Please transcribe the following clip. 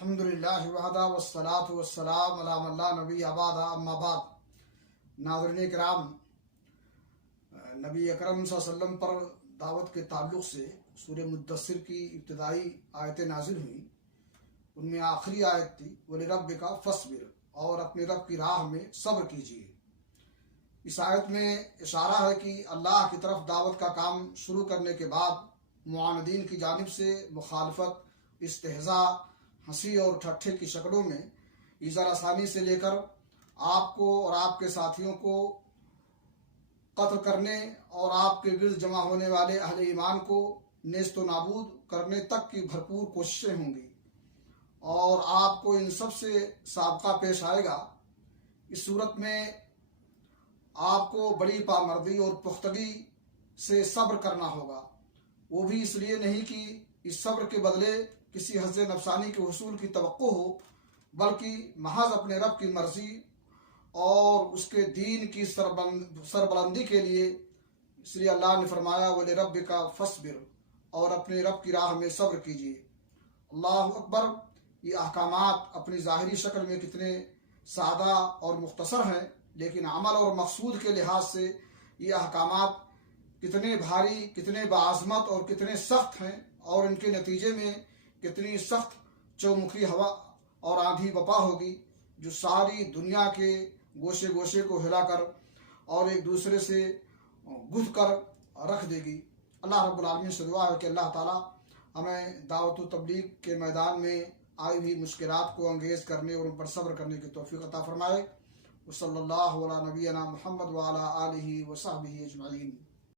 الحمدللہ وحدہ والصلاة والسلام علی من لا نبی بعدہ اما بعد۔ ناظرین کرام، نبی اکرم صلی اللہ علیہ وسلم پر دعوت کے تعلق سے سورہ مدثر کی ابتدائی آیتیں نازل ہوئیں۔ ان میں آخری آیت تھی وَلِرَبِّكَ فَاصْبِرْ، اور اپنے رب کی راہ میں صبر کیجیے۔ اس آیت میں اشارہ ہے کہ اللہ کی طرف دعوت کا کام شروع کرنے کے بعد معاندین کی جانب سے مخالفت، استہزاء، ہنسی اور ٹھٹھے کی شکلوں میں ایذا رسانی سے لے کر آپ کو اور آپ کے ساتھیوں کو قتل کرنے اور آپ کے گرد جمع ہونے والے اہل ایمان کو نیست و نابود کرنے تک کی بھرپور کوششیں ہوں گی، اور آپ کو ان سب سے سابقہ پیش آئے گا۔ اس صورت میں آپ کو بڑی پامردی اور پختگی سے صبر کرنا ہوگا، وہ بھی اس لیے نہیں کہ اس صبر کے بدلے کسی حظ نفسانی کے حصول کی توقع ہو، بلکہ محض اپنے رب کی مرضی اور اس کے دین کی سربلندی کے لیے۔ اس لیے اللہ نے فرمایا وَلِرَبِّكَ فَاصْبِرْ، اور اپنے رب کی راہ میں صبر کیجیے۔ اللہ اکبر! یہ احکامات اپنی ظاہری شکل میں کتنے سادہ اور مختصر ہیں، لیکن عمل اور مقصود کے لحاظ سے یہ احکامات کتنے بھاری، کتنے باعظمت اور کتنے سخت ہیں، اور ان کے نتیجے میں کتنی سخت چومکھی ہوا اور آندھی وبا ہوگی جو ساری دنیا کے گوشے گوشے کو ہلا کر اور ایک دوسرے سے گتھ کر رکھ دے گی۔ اللہ رب العالمین سے دعا ہے کہ اللہ تعالی ہمیں دعوت و تبلیغ کے میدان میں آئی ہوئی مشکلات کو انگیز کرنے اور ان پر صبر کرنے کی توفیق عطا فرمائے۔ وصلی اللہ علی نبینا محمد وعلی آلہ وصحبہ اجمعین۔